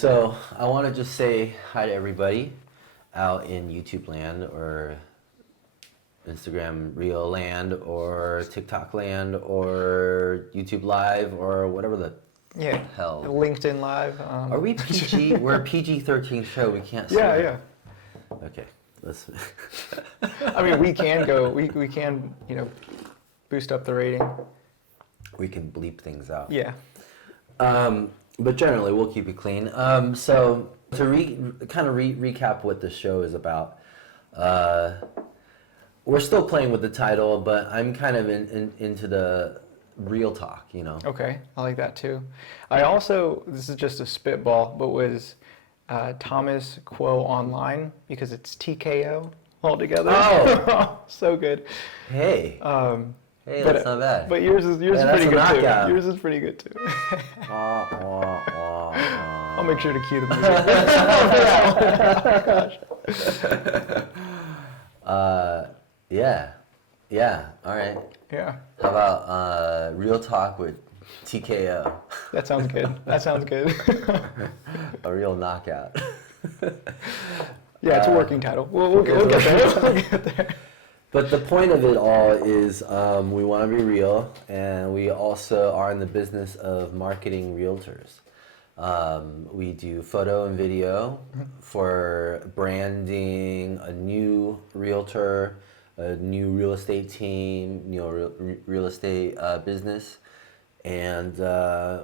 So I want to just say hi to everybody out in YouTube land or Instagram Reel land or TikTok land or YouTube Live or whatever the hell. LinkedIn Live. Are we PG? We're a PG-13 show. We can't. Yeah. Okay, let's. I mean, we can go. We can boost up the rating. We can bleep things out. Yeah. But generally, we'll keep it clean. So to recap what the show is about, we're still playing with the title, but I'm kind of into the real talk, Okay, I like that too. I also, this is just a spitball, but was Thomas Quo Online, because it's TKO altogether. Oh! So good. Hey. Hey, that's not bad. But yours is pretty good too. Yours is pretty good too. I'll make sure to cue the music. Gosh. Yeah. All right. Yeah. How about real talk with TKO? That sounds good. A real knockout. Yeah, it's a working title. We'll get there. But the point of it all is we want to be real, and we also are in the business of marketing realtors. We do photo and video for branding a new realtor, a new real estate team, real estate business, and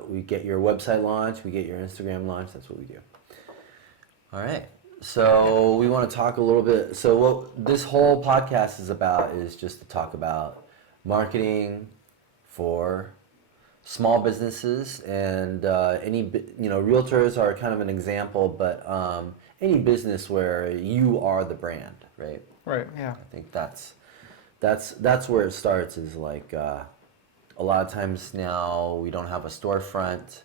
we get your website launch, we get your Instagram launch. That's what we do. All right. So we want to talk a little bit. So what this whole podcast is about is just to talk about marketing for small businesses, and realtors are kind of an example, but any business where you are the brand, right? Right. Yeah. I think that's where it starts. Is like a lot of times now we don't have a storefront,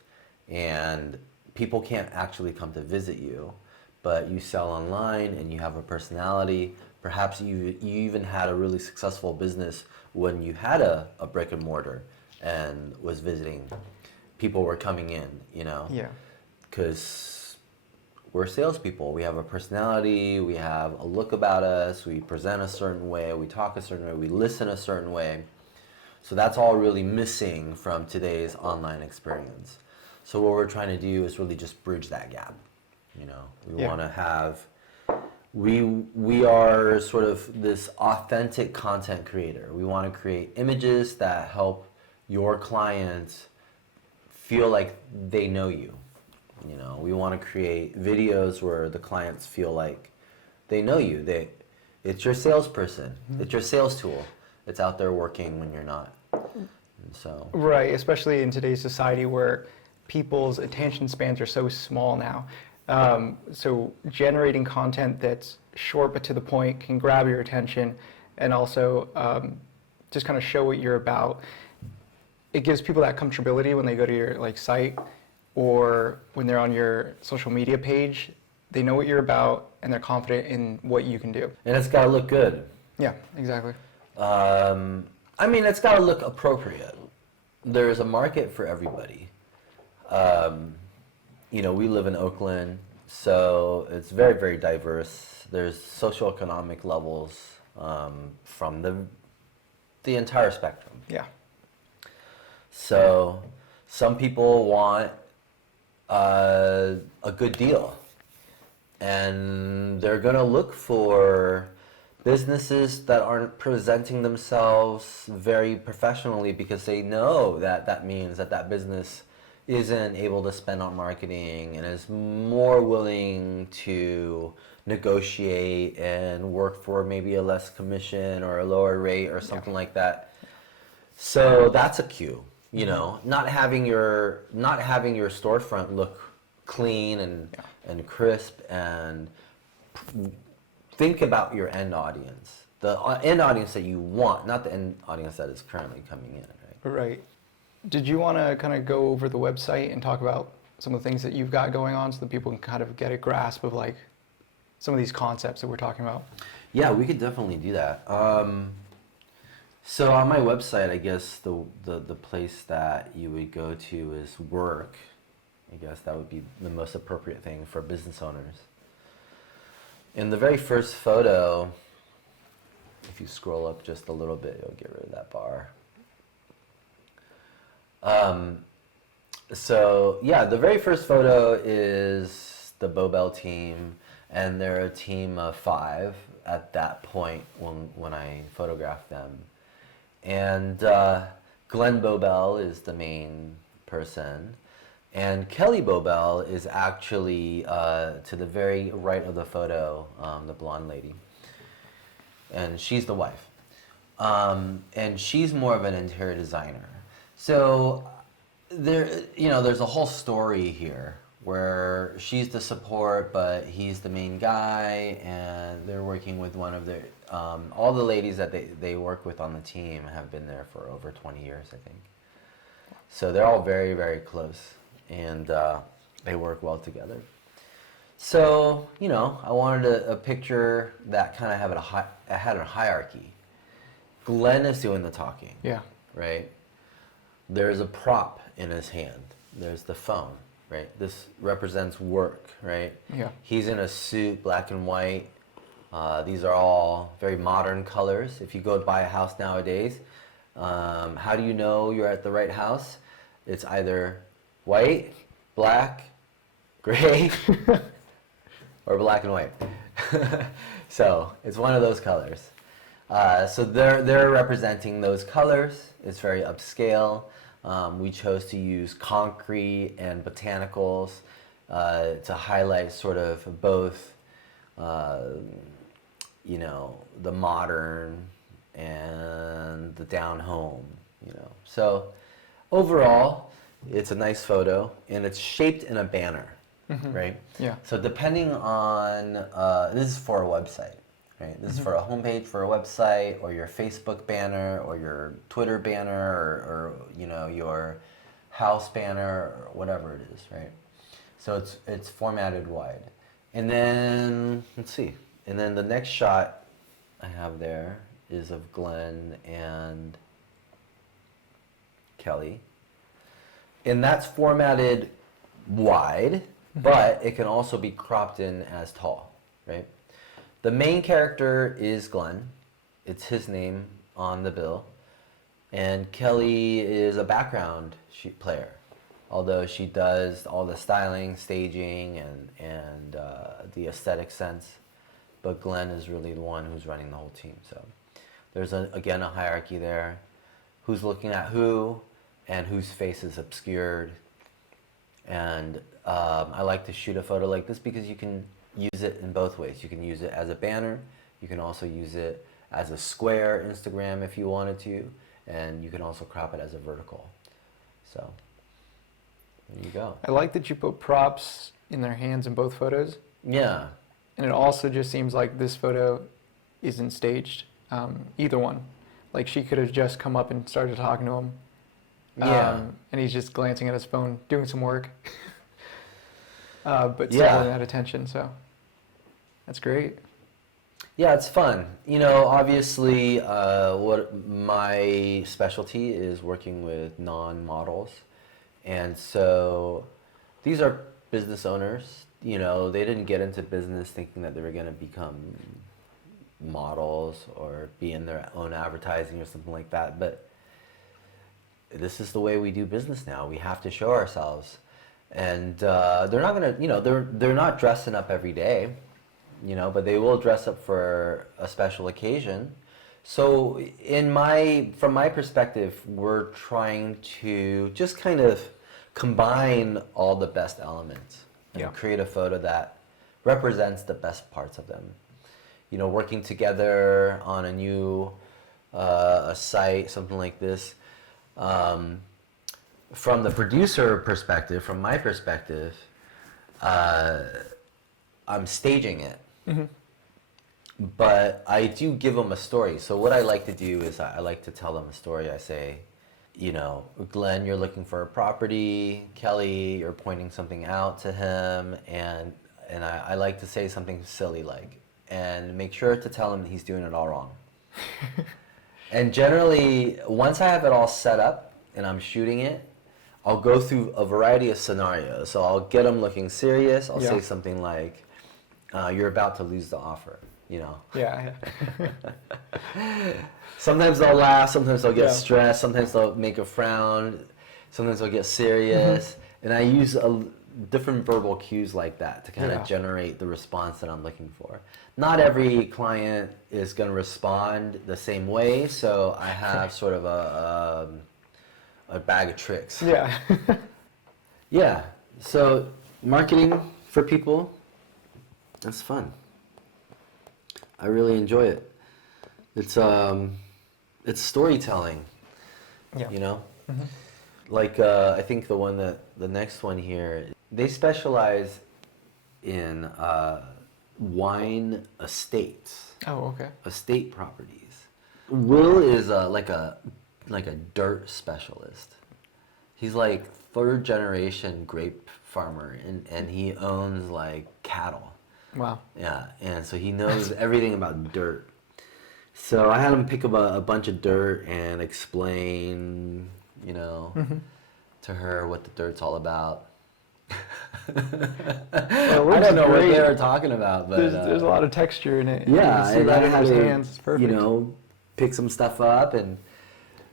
and people can't actually come to visit you. But you sell online and you have a personality. Perhaps you even had a really successful business when you had a brick and mortar and was visiting. People were coming in, Yeah. Because we're salespeople. We have a personality, we have a look about us, we present a certain way, we talk a certain way, we listen a certain way. So that's all really missing from today's online experience. So what we're trying to do is really just bridge that gap. We want to have, we are sort of this authentic content creator. We want to create images that help your clients feel like they know you. We want to create videos where the clients feel like they know you. It's your salesperson. Mm-hmm. It's your sales tool. It's out there working when you're not. And so. Right, especially in today's society where people's attention spans are so small now. So generating content that's short but to the point can grab your attention, and also just kind of show what you're about. It gives people that comfortability when they go to your site or when they're on your social media page. They know what you're about and they're confident in what you can do. And it's got to look good. Yeah, exactly. It's got to look appropriate. There's a market for everybody. We live in Oakland, so it's very, very diverse. There's socioeconomic levels from the entire spectrum. Yeah. So some people want a good deal, and they're going to look for businesses that aren't presenting themselves very professionally, because they know that means that business isn't able to spend on marketing and is more willing to negotiate and work for maybe a less commission or a lower rate or something like that. So that's a cue, not having your storefront look clean and crisp, and think about your end audience, the end audience that you want, not the end audience that is currently coming in, right? Right. Did you want to kind of go over the website and talk about some of the things that you've got going on so that people can kind of get a grasp of some of these concepts that we're talking about? Yeah, we could definitely do that. So on my website, I guess the place that you would go to is work, I guess that would be the most appropriate thing for business owners. In the very first photo, if you scroll up just a little bit, you'll get rid of that bar. So yeah, the very first photo is the Bobel team, and they're a team of 5 at that point when I photographed them. And Glenn Bobel is the main person, and Kelly Bobel is actually to the very right of the photo, the blonde lady, and she's the wife. And she's more of an interior designer. So there's a whole story here where she's the support, but he's the main guy, and they're working with one of their, all the ladies that they work with on the team have been there for over 20 years, I think. So they're all very, very close, and they work well together. So, I wanted a picture that kind of had a hierarchy. Glenn is doing the talking. Yeah. Right? There's a prop in his hand. There's the phone, right? This represents work, right? Yeah. He's in a suit, black and white. These are all very modern colors. If you go buy a house nowadays, how do you know you're at the right house? It's either white, black, gray, or black and white. So it's one of those colors. So they're representing those colors. It's very upscale. We chose to use concrete and botanicals to highlight sort of both, the modern and the down home. So overall, it's a nice photo, and it's shaped in a banner, right? Yeah. So depending on, this is for a website. Right. This is for a homepage for a website, or your Facebook banner, or your Twitter banner, or your house banner, or whatever it is, right? So it's formatted wide. And then let's see. And then the next shot I have there is of Glenn and Kelly. And that's formatted wide, but it can also be cropped in as tall, right? The main character is Glenn. It's his name on the bill. And Kelly is a background player, although she does all the styling, staging, and the aesthetic sense. But Glenn is really the one who's running the whole team. So there's, again, a hierarchy there. Who's looking at who, and whose face is obscured. And I like to shoot a photo like this because you can use it in both ways. You can use it as a banner. You can also use it as a square Instagram if you wanted to. And you can also crop it as a vertical. So there you go. I like that you put props in their hands in both photos. Yeah. And it also just seems like this photo isn't staged, either one. Like she could have just come up and started talking to him. Yeah. And he's just glancing at his phone, doing some work. But still holding that attention, so that's great. Yeah, it's fun. Obviously, what my specialty is working with non-models. And so these are business owners. They didn't get into business thinking that they were going to become models or be in their own advertising or something like that. But this is the way we do business now. We have to show ourselves. And they're not going to, they're not dressing up every day. But they will dress up for a special occasion. So from my perspective, we're trying to just kind of combine all the best elements and create a photo that represents the best parts of them. Working together on a new a site, something like this. From the producer perspective, from my perspective, I'm staging it. Mm-hmm. But I do give them a story. So what I like to do is I like to tell them a story. I say, Glenn, you're looking for a property. Kelly, you're pointing something out to him. And I like to say something silly like, and make sure to tell him that he's doing it all wrong. And generally, once I have it all set up and I'm shooting it, I'll go through a variety of scenarios. So I'll get them looking serious. I'll Yeah. say something like, "You're about to lose the offer." You know. Yeah. Sometimes they'll laugh. Sometimes they'll get Yeah. stressed. Sometimes they'll make a frown. Sometimes they'll get serious. And I use different verbal cues like that to kind of Yeah. generate the response that I'm looking for. Not every client is going to respond the same way, so I have sort of a bag of tricks. Yeah. Yeah. So marketing for people, that's fun. I really enjoy it. It's storytelling. Yeah. You know, like I think the next one here, they specialize in wine estates, Oh, okay. estate properties. Will is like a dirt specialist. He's like third generation grape farmer, and he owns like cattle. Wow. Yeah, and so he knows everything about dirt. So I had him pick up a bunch of dirt and explain, you know, to her what the dirt's all about. I don't know what they were talking about, but There's a lot of texture in it. yeah, You can see and right I in had his to, hands. It's perfect. you know, pick some stuff up, and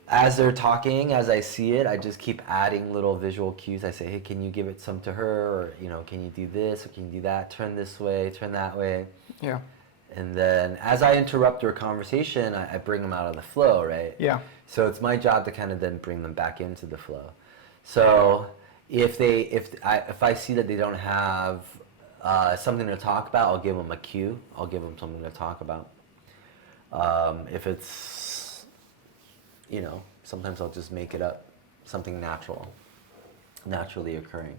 as they're talking, as I see it, I just keep adding little visual cues. I say, hey, can you give it some to her, or you know, can you do this, or can you do that? Turn this way, turn that way. Yeah. And then as I interrupt their conversation, I bring them out of the flow, right? Yeah. So it's my job to kind of then bring them back into the flow. So if I see that they don't have something to talk about, I'll give them a cue. I'll give them something to talk about. If it's, you know, sometimes I'll just make it up, something naturally occurring.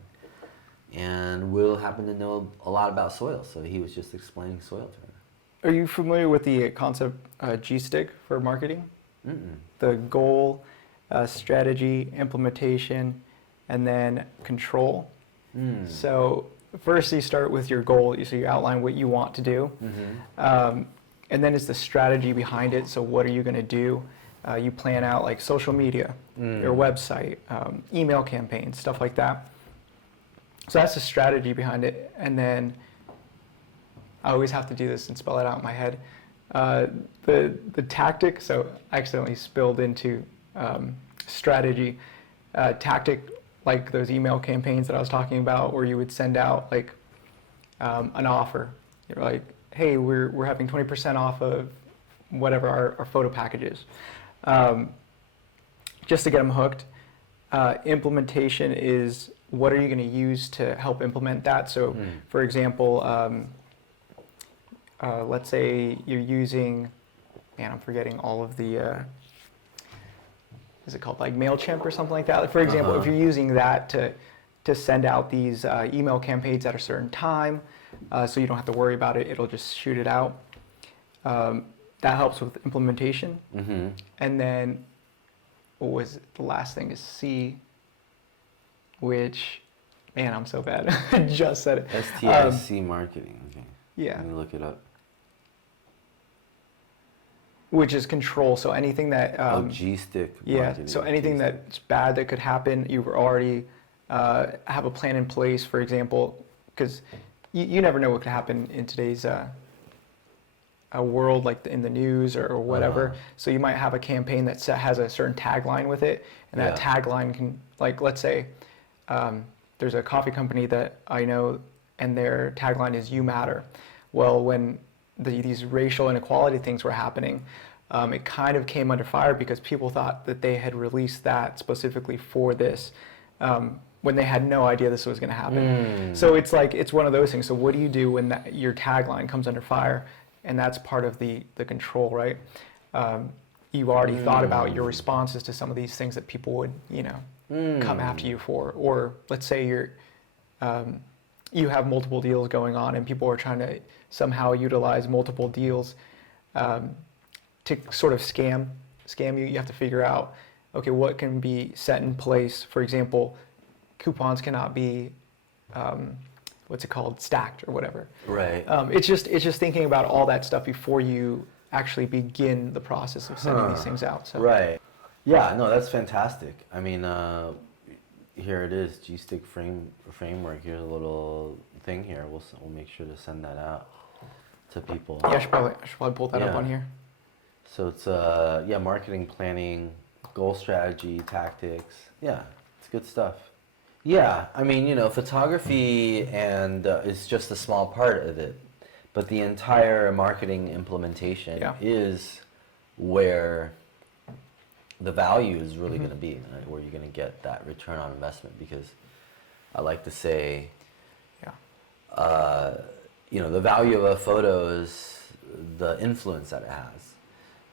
And Will happened to know a lot about soil, so he was just explaining soil to her. Are you familiar with the concept G-stick for marketing? The goal, strategy, implementation, and then control. So first you start with your goal, so you outline what you want to do. And then it's the strategy behind it. So what are you going to do? You plan out like social media, your website, email campaigns, stuff like that. So that's the strategy behind it. And then I always have to do this and spell it out in my head. The tactic, so I accidentally spilled into strategy. Tactic, like those email campaigns that I was talking about, where you would send out like an offer. You're like, hey, we're having 20% off of whatever our photo packages, just to get them hooked. Implementation is what are you going to use to help implement that? So, for example, let's say you're using, man, I'm forgetting all of the, is it called like MailChimp or something like that? Like, for example, if you're using that to send out these email campaigns at a certain time, so you don't have to worry about it, it'll just shoot it out. That helps with implementation. And then, what was it? The last thing is C, which, man, I'm so bad. I just said it. STIC marketing. Okay. Yeah. Let me look it up. Which is control. So anything that G-stick. yeah. marketing, So anything G-stick. that's bad that could happen, you already have a plan in place. For example, because you never know what could happen in today's a world, like in the news or whatever. So you might have a campaign that has a certain tagline with it, and that tagline can, like, let's say there's a coffee company that I know, and their tagline is "You Matter." Well, when these racial inequality things were happening, it kind of came under fire because people thought that they had released that specifically for this, when they had no idea this was going to happen. So it's like, it's one of those things. So what do you do when your tagline comes under fire? And that's part of the control, right? You've already thought about your responses to some of these things that people would, come after you for. Or let's say you have multiple deals going on and people are trying to somehow utilize multiple deals to sort of scam you. You have to figure out, okay, what can be set in place. For example, coupons cannot be what's it called, stacked or whatever. Right. It's just thinking about all that stuff before you actually begin the process of sending these things out. So. Right. Yeah, no, that's fantastic. I mean, here it is, G-Stick framework. Here's a little thing here. We'll make sure to send that out to people. Yeah, I should probably pull that up Yeah. on here. So it's marketing planning, goal strategy, tactics. Yeah, it's good stuff. Yeah, I mean, photography and is just a small part of it, but the entire marketing implementation Yeah. is where the value is really going to be, right? Where you're going to get that return on investment. Because I like to say, Yeah. the value of a photo is the influence that it has.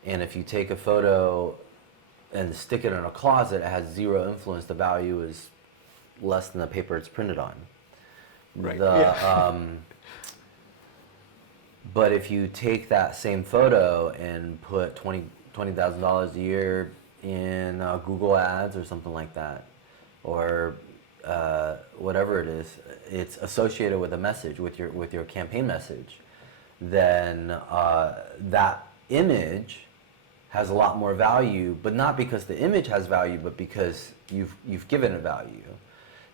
And if you take a photo and stick it in a closet, it has zero influence. The value is less than the paper it's printed on. Right. But if you take that same photo and put $20,000 a year in Google Ads or something like that, or whatever it is, it's associated with a message, with your campaign message, then that image has a lot more value, but not because the image has value, but because you've given it value.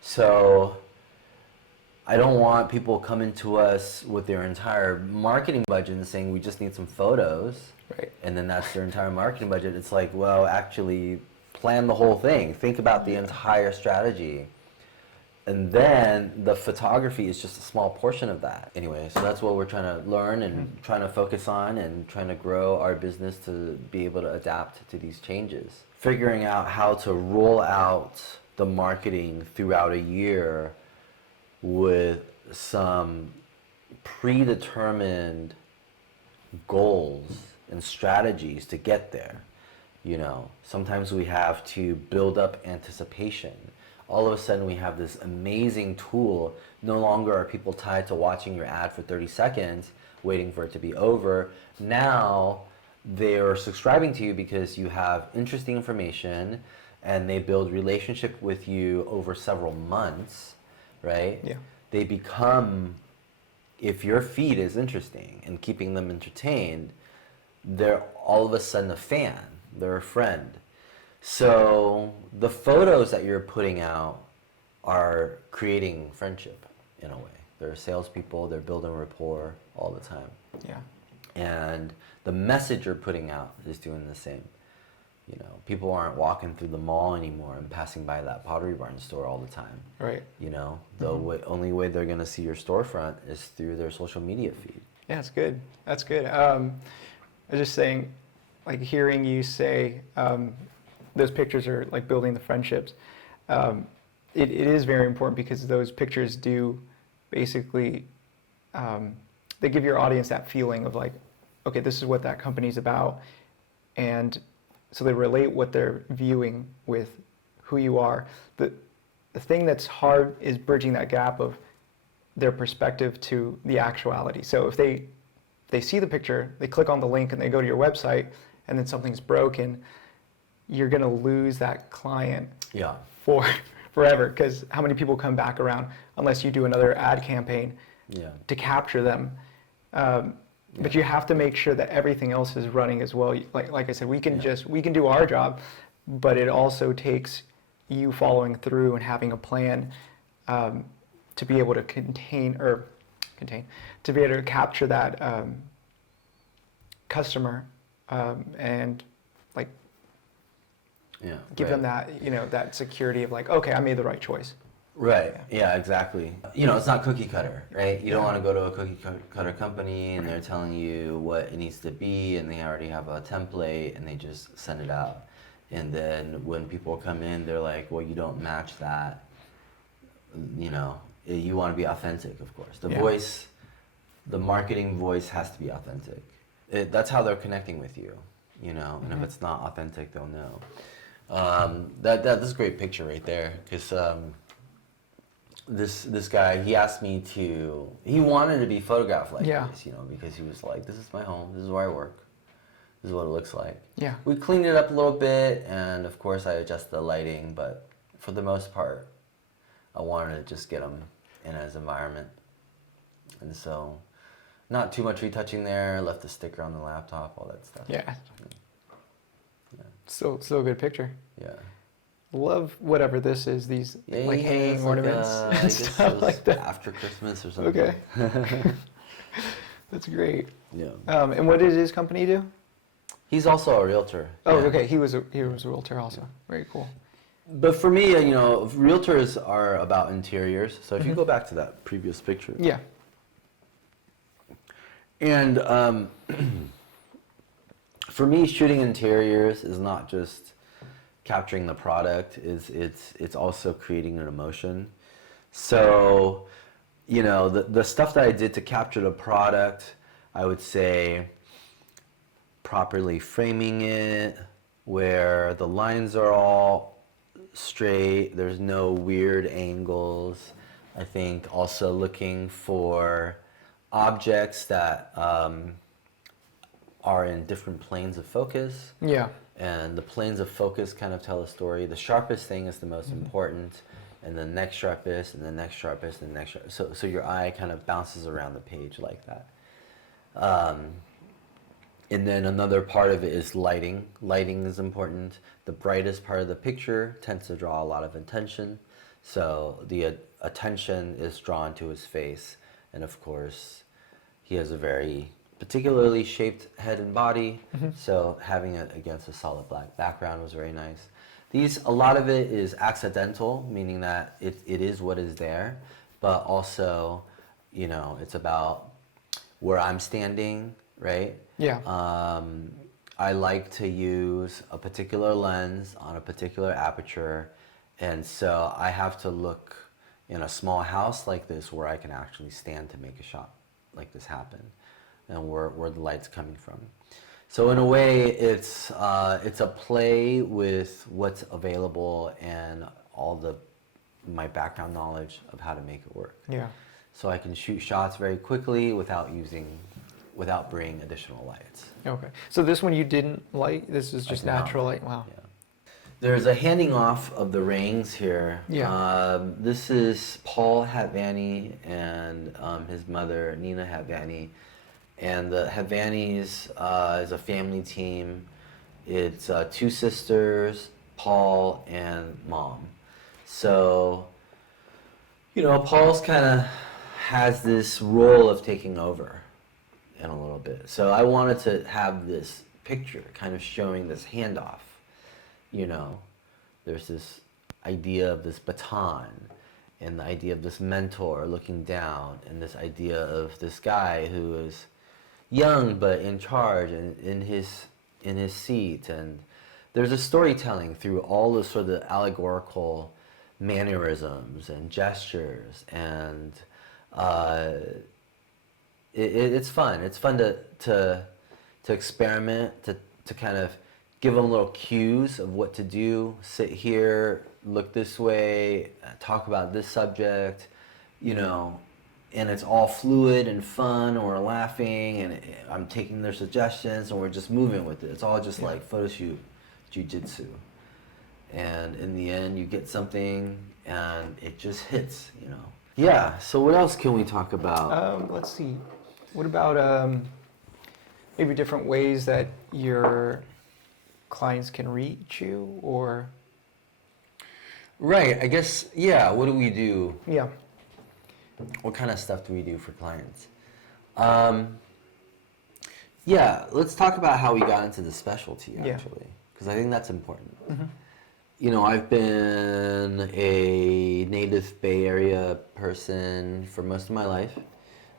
So I don't want people coming to us with their entire marketing budget and saying we just need some photos, Right. and then that's their entire marketing budget. It's like, well, actually plan the whole thing. Think about the entire strategy. And then the photography is just a small portion of that. Anyway, so that's what we're trying to learn and trying to focus on and trying to grow our business to be able to adapt to these changes. Figuring out how to roll out the marketing throughout a year with some predetermined goals and strategies to get there. Sometimes we have to build up anticipation. All of a sudden we have this amazing tool. No longer are people tied to watching your ad for 30 seconds, waiting for it to be over. Now they're subscribing to you because you have interesting information, and they build relationship with you over several months, right? Yeah. They become, if your feed is interesting and keeping them entertained, they're all of a sudden a fan, they're a friend. So the photos that you're putting out are creating friendship in a way. They're salespeople, they're building rapport all the time. Yeah. And the message you're putting out is doing the same. People aren't walking through the mall anymore and passing by that Pottery Barn store all the time. Right. The only way they're going to see your storefront is through their social media feed. Yeah, that's good. That's good. I was just saying, like hearing you say those pictures are like building the friendships. It is very important because those pictures do basically, they give your audience that feeling of like, okay, this is what that company's about. And so they relate what they're viewing with who you are. The thing that's hard is bridging that gap of their perspective to the actuality. So if they see the picture, they click on the link and they go to your website, and then something's broken, you're going to lose that client for forever, because how many people come back around unless you do another ad campaign to capture them. But you have to make sure that everything else is running as well. Like I said, we can do our job, but it also takes you following through and having a plan to be able to to be able to capture that customer and like give them that that security of like, okay, I made the right choice. Right. Yeah, exactly. It's not cookie cutter, right? You don't want to go to a cookie cutter company and they're telling you what it needs to be, and they already have a template and they just send it out. And then when people come in, they're like, well, you don't match that. You want to be authentic, of course. The marketing voice has to be authentic. That's how they're connecting with you, and if it's not authentic, they'll know. That's a great picture right there, because this guy, he asked me he wanted to be photographed like this, because he was like, this is my home, this is where I work, this is what it looks like. Yeah. We cleaned it up a little bit, and of course I adjusted the lighting, but for the most part, I wanted to just get him in his environment. And so, not too much retouching there, left the sticker on the laptop, all that stuff. Yeah. Still a good picture. Yeah. love whatever this is, these Yeah, like yeah, hanging it's ornaments I and guess it stuff was like that. after Christmas or something. Okay. That's great. Yeah. And what did his company do? He's also a realtor. Oh, yeah. okay. He was a realtor also. Very cool. But for me, realtors are about interiors. So if you go back to that previous picture. Yeah. And for me, shooting interiors is not just capturing the product. It's also creating an emotion. So, the stuff that I did to capture the product, I would say properly framing it, where the lines are all straight, there's no weird angles. I think also looking for objects that are in different planes of focus. Yeah. And the planes of focus kind of tell a story. The sharpest thing is the most important, and the next sharpest, and the next sharpest, and the next sharpest. So your eye kind of bounces around the page like that. And then another part of it is lighting. Lighting is important. The brightest part of the picture tends to draw a lot of attention. So the attention is drawn to his face. And of course, he has a very particularly shaped head and body. So having it against a solid black background was very nice. A lot of it is accidental, meaning that it is what is there. But also, it's about where I'm standing, right? Yeah. I like to use a particular lens on a particular aperture, and so I have to look in a small house like this where I can actually stand to make a shot like this happen, and where the light's coming from. So in a way, it's a play with what's available and all my background knowledge of how to make it work. Yeah. So I can shoot shots very quickly without bringing additional lights. Okay. So this one you didn't light? This is just natural light? Wow. Yeah. There's a handing off of the rings here. Yeah. This is Paul Hatvany and his mother, Nina Hatvany. And the Hatvanys is a family team. It's two sisters, Paul and Mom. So, Paul's kind of has this role of taking over in a little bit. So I wanted to have this picture kind of showing this handoff. There's this idea of this baton, and the idea of this mentor looking down, and this idea of this guy who is young but in charge and in his seat. And there's a storytelling through all the sort of allegorical mannerisms and gestures, and it's fun. It's fun to experiment, to kind of give them little cues of what to do. Sit here, look this way, talk about this subject, and it's all fluid and fun, and we're laughing, and I'm taking their suggestions, and we're just moving with it. It's all just like photo shoot jujitsu. And in the end, you get something, and it just hits, Yeah, so what else can we talk about? Let's see. What about maybe different ways that your clients can reach you, or? Right, I guess, yeah, what do we do? Yeah. What kind of stuff do we do for clients? Yeah, let's talk about how we got into the specialty, actually, because I think that's important. I've been a native Bay Area person for most of my life.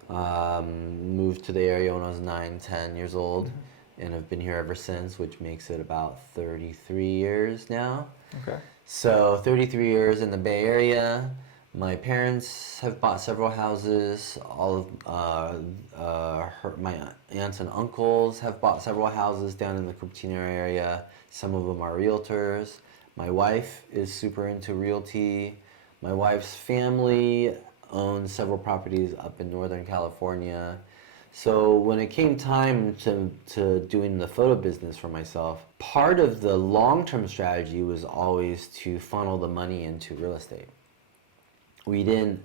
Moved to the area when I was 9, 10 years old, and I've been here ever since, which makes it about 33 years now. Okay. So 33 years in the Bay Area. My parents have bought several houses. All of my aunts and uncles have bought several houses down in the Cupertino area. Some of them are realtors. My wife is super into realty. My wife's family owns several properties up in Northern California. So when it came time to doing the photo business for myself, part of the long-term strategy was always to funnel the money into real estate. We didn't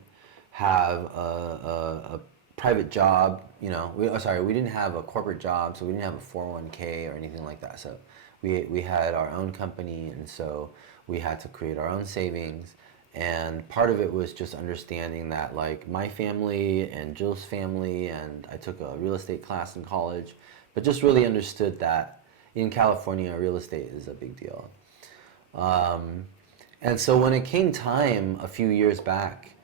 have a private job, we didn't have a corporate job, so we didn't have a 401k or anything like that. So we had our own company, and so We had to create our own savings. And part of it was just understanding that like my family and Jill's family, and I took a real estate class in college, but just really understood that in California, real estate is a big deal. And so when it came time a few years back,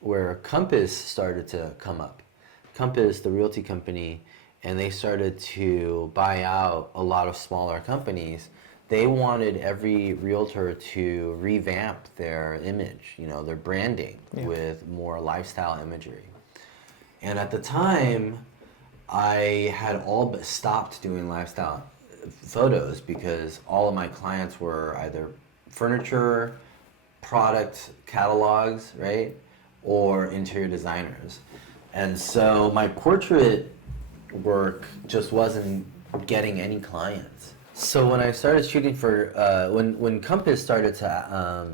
where Compass started to come up, Compass, the realty company, and they started to buy out a lot of smaller companies. They wanted every realtor to revamp their image, their branding with more lifestyle imagery. And at the time, I had all but stopped doing lifestyle photos because all of my clients were either furniture, product catalogs, right, or interior designers. And so my portrait work just wasn't getting any clients. So when I started shooting for, when Compass started to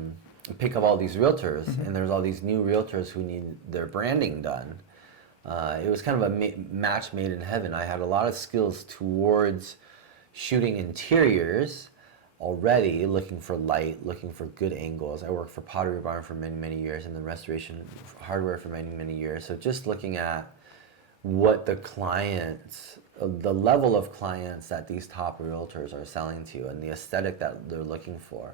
pick up all these realtors, and there's all these new realtors who need their branding done, it was kind of a match made in heaven. I had a lot of skills towards shooting interiors already, looking for light, looking for good angles. I worked for Pottery Barn for many, many years, and then restoration hardware for many, many years. So just looking at what the clients, the level of clients that these top realtors are selling to, and the aesthetic that they're looking for,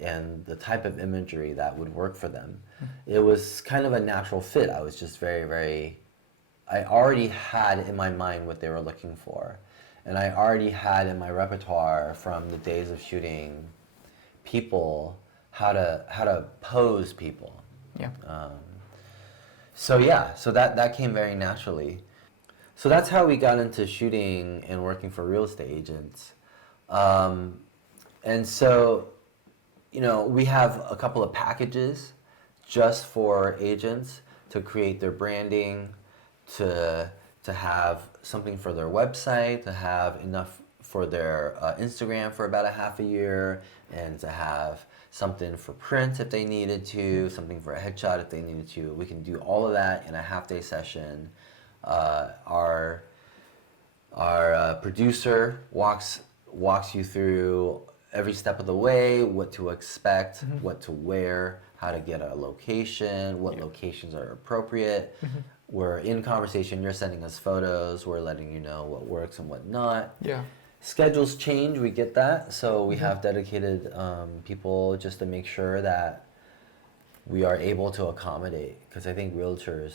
and the type of imagery that would work for them. It was kind of a natural fit. I was just I already had in my mind what they were looking for. And I already had in my repertoire from the days of shooting people how to pose people. Yeah. So that came very naturally. So that's how we got into shooting and working for real estate agents. And so, we have a couple of packages just for agents to create their branding, to have something for their website, to have enough for their Instagram for about a half a year, and to have something for print if they needed to, something for a headshot if they needed to. We can do all of that in a half-day session. Our producer walks you through every step of the way, what to expect, what to wear, how to get a location, what locations are appropriate. We're in conversation, you're sending us photos, we're letting you know what works and what not. Yeah. Schedules change, we get that, so we have dedicated people just to make sure that we are able to accommodate, because I think realtors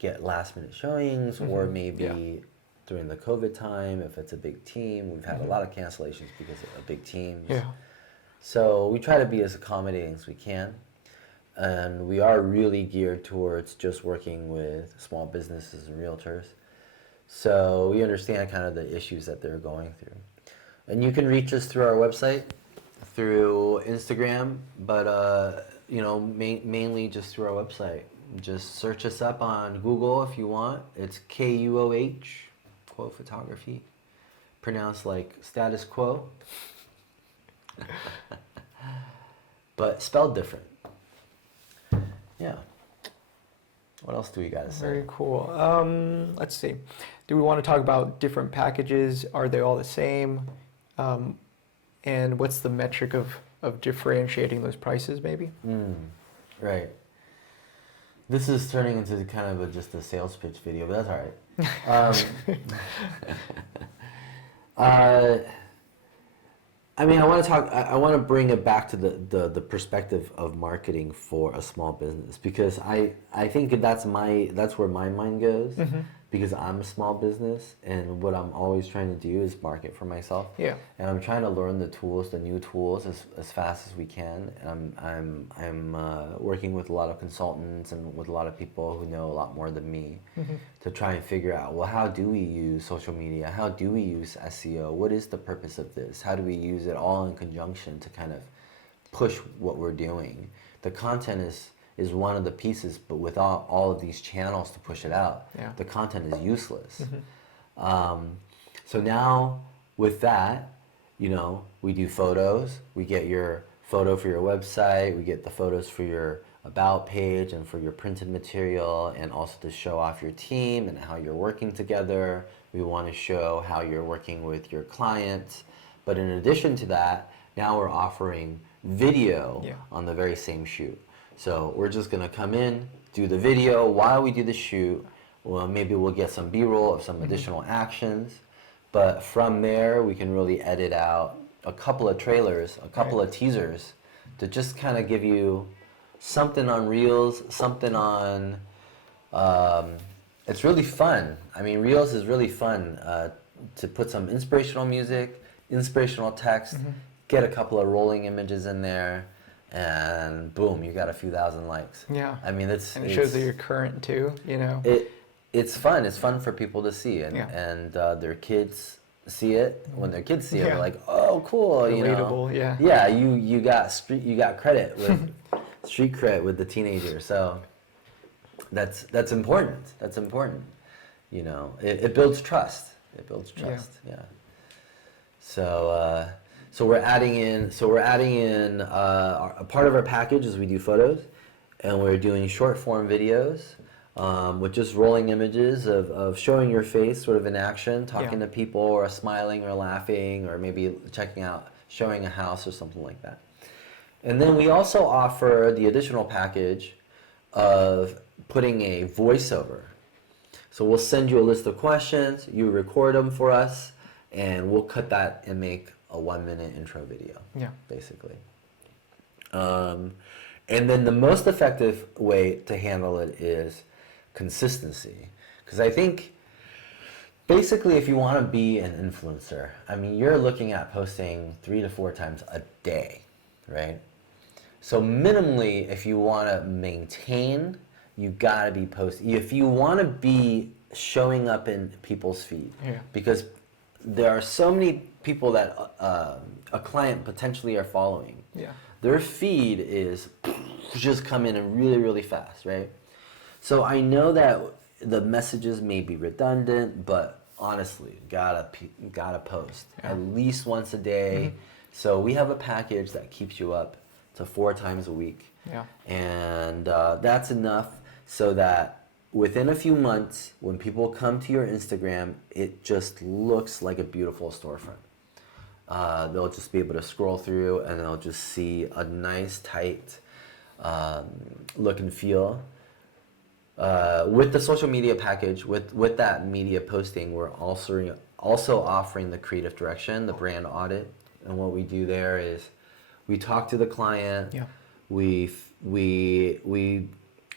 get last minute showings, or maybe during the COVID time, if it's a big team, we've had a lot of cancellations because of big teams. Yeah. So we try to be as accommodating as we can. And we are really geared towards just working with small businesses and realtors. So we understand kind of the issues that they're going through. And you can reach us through our website, through Instagram, but mainly just through our website. Just search us up on Google if you want. It's KUOH, Quo Photography, pronounced like status quo, but spelled different. Yeah. What else do we got to say? Very cool. Let's see. Do we want to talk about different packages? Are they all the same? And what's the metric of differentiating those prices, maybe? Right. This is turning into kind of just a sales pitch video, but that's all right. I mean, I want to bring it back to the perspective of marketing for a small business, because I think that's where my mind goes, because I'm a small business, and what I'm always trying to do is market for myself. Yeah. And I'm trying to learn the new tools as fast as we can. And I'm working with a lot of consultants and with a lot of people who know a lot more than me to try and figure out, well, how do we use social media? How do we use SEO? What is the purpose of this? How do we use it all in conjunction to kind of push what we're doing? The content is one of the pieces, but without all of these channels to push it out, the content is useless. So now with that, we do photos. We get your photo for your website. We get the photos for your about page and for your printed material, and also to show off your team and how you're working together. We want to show how you're working with your clients. But in addition to that, Now we're offering video Yeah. on the very same shoot. So we're just gonna come in, do the video while we do the shoot. Well, maybe we'll get some B-roll of some additional actions, but from there we can really edit out a couple of trailers, a couple of teasers to just kind of give you something on Reels, something on. It's really fun. I mean, Reels is really fun to put some inspirational music, inspirational text, get a couple of rolling images in there, and boom, you got a few thousand likes. Yeah. I mean, And it shows that you're current too, you know. It's fun. It's fun for people to see, and their kids see it. When their kids see it, they're like, "Oh, cool!" You know. Relatable, yeah. Yeah, you got credit with street cred with the teenager. So that's important. That's important. You know, it builds trust. It builds trust. Yeah. So we're adding in. A part of our package is we do photos, and we're doing short form videos. With just rolling images of showing your face sort of in action, talking to people or smiling or laughing or maybe showing a house or something like that. And then we also offer the additional package of putting a voiceover. So we'll send you a list of questions, you record them for us, and we'll cut that and make a 1-minute intro video, basically. And then the most effective way to handle it is consistency, because I think basically if you want to be an influencer, I mean, you're looking at posting 3 to 4 times a day, right? So minimally, if you want to maintain, you got to be posting. If you want to be showing up in people's feed, because there are so many people that a client potentially are following. Their feed is just coming in really, really fast, right? So I know that the messages may be redundant, but honestly, gotta post at least once a day. So we have a package that keeps you up to 4 times a week, and that's enough so that within a few months, when people come to your Instagram, it just looks like a beautiful storefront. They'll just be able to scroll through and they'll just see a nice, tight look and feel. With the social media package, with that media posting, we're also offering the creative direction, the brand audit. And what we do there is we talk to the client.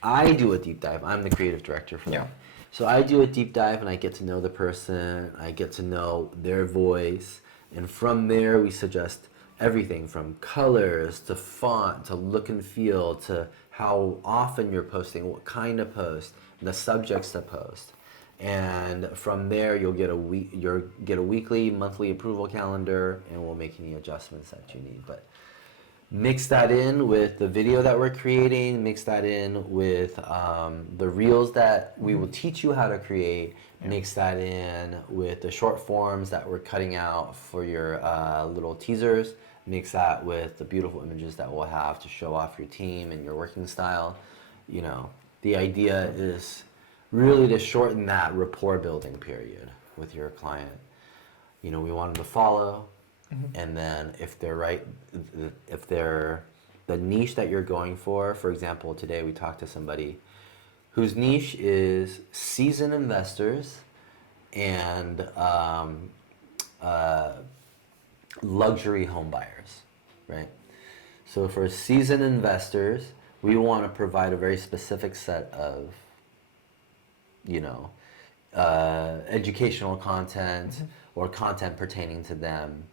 I do a deep dive. I'm the creative director for that. So I do a deep dive and I get to know the person. I get to know their voice. And from there, we suggest everything from colors to font to look and feel to how often you're posting, what kind of post, the subjects to post. And from there, you'll get a weekly, monthly approval calendar, and we'll make any adjustments that you need. But mix that in with the video that we're creating, mix that in with the reels that we will teach you how to create, mix that in with the short forms that we're cutting out for your little teasers, mix that with the beautiful images that we'll have to show off your team and your working style. You know, the idea is really to shorten that rapport building period with your client. You know, we want them to follow, and then if they're the niche that you're going for example, today we talked to somebody whose niche is seasoned investors and luxury home buyers, right? So for seasoned investors, we want to provide a very specific set of, educational content or content pertaining to them.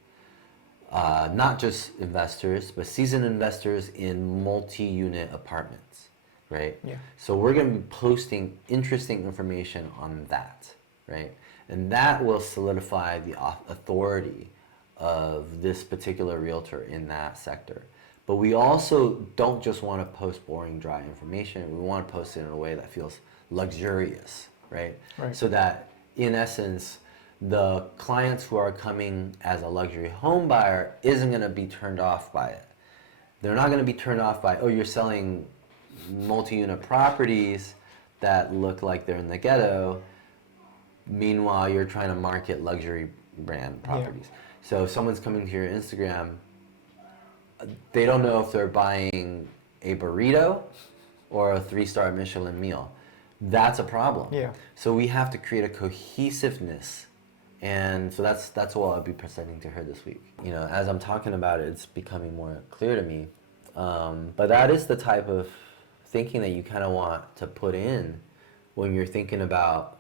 Not just investors, but seasoned investors in multi-unit apartments, right? So we're going to be posting interesting information on that, right? And that will solidify the authority of this particular realtor in that sector. But we also don't just want to post boring, dry information. We want to post it in a way that feels luxurious, right? So that, in essence, the clients who are coming as a luxury home buyer isn't going to be turned off by it. They're not going to be turned off by, oh, you're selling multi-unit properties that look like they're in the ghetto. Meanwhile, you're trying to market luxury brand properties. So if someone's coming to your Instagram they don't know if they're buying a burrito or a 3-star Michelin meal. That's a problem. Yeah. So we have to create a cohesiveness. And so that's what I'll be presenting to her this week. You know, as I'm talking about it, it's becoming more clear to me. But that is the type of thinking that you kind of want to put in when you're thinking about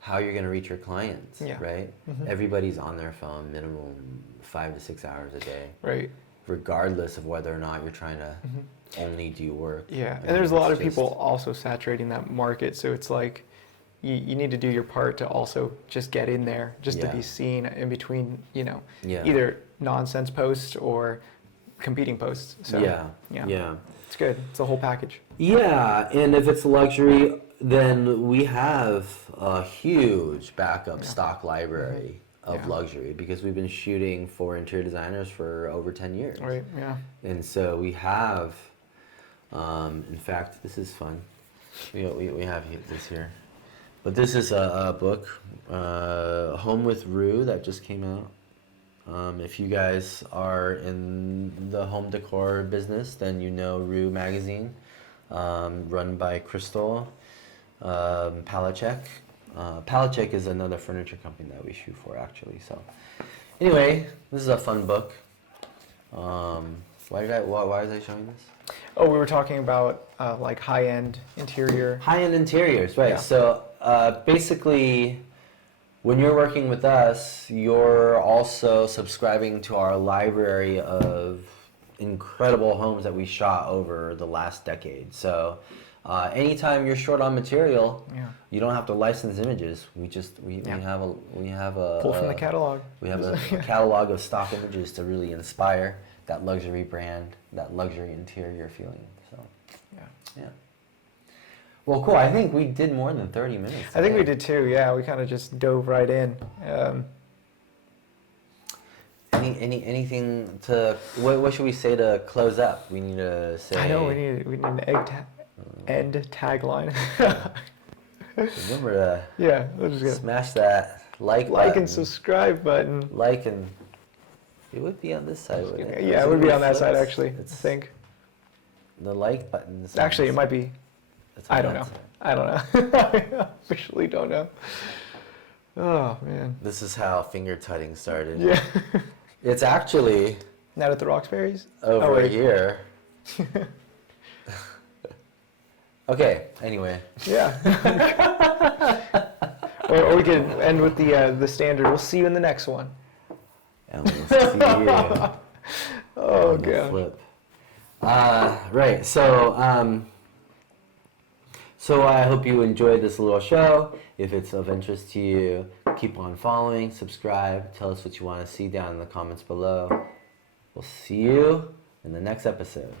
how you're going to reach your clients, right? Mm-hmm. Everybody's on their phone minimum 5 to 6 hours a day, right? Regardless of whether or not you're trying to only do work. Yeah, and there's a lot of people also saturating that market, so it's like you need to do your part to also just get in there, just to be seen in between, you know, either nonsense posts or competing posts. So yeah, it's good. It's a whole package. Yeah, and if it's luxury, then we have a huge backup stock library of luxury, because we've been shooting for interior designers for over 10 years. Right, yeah. And so we have, in fact, this is fun. We have this here. But this is a book, Home with Rue, that just came out. If you guys are in the home decor business, then you know Rue magazine, run by Crystal Palachek. Palachek is another furniture company that we shoot for, actually. So, anyway, this is a fun book. Why was I showing this? Oh, we were talking about like high-end interior. High-end interiors, right? Yeah. So basically, when you're working with us, you're also subscribing to our library of incredible homes that we shot over the last decade. So anytime you're short on material, you don't have to license images. We have a pull from the catalog. We have a catalog of stock images to really inspire that luxury brand, that luxury interior feeling. So yeah. Well, cool. I think we did more than 30 minutes today. I think we did too. Yeah, we kind of just dove right in. Anything to what should we say to close up? We need to say. I know we need an end tagline. Remember to smash that like button. And subscribe button. Like and it would be on this side, wouldn't it? Yeah, it would be on that side actually. I think. The like button. Actually, it might be. I don't know. I officially don't know. Oh, man. This is how finger tutting started. Yeah. It's actually... Not at the Roxbury's? Over here. Okay, anyway. Yeah. or we could end with the standard. We'll see you in the next one. And we'll see you. Oh, God. Flip. Right, so I hope you enjoyed this little show. If it's of interest to you, keep on following, subscribe, tell us what you want to see down in the comments below. We'll see you in the next episode.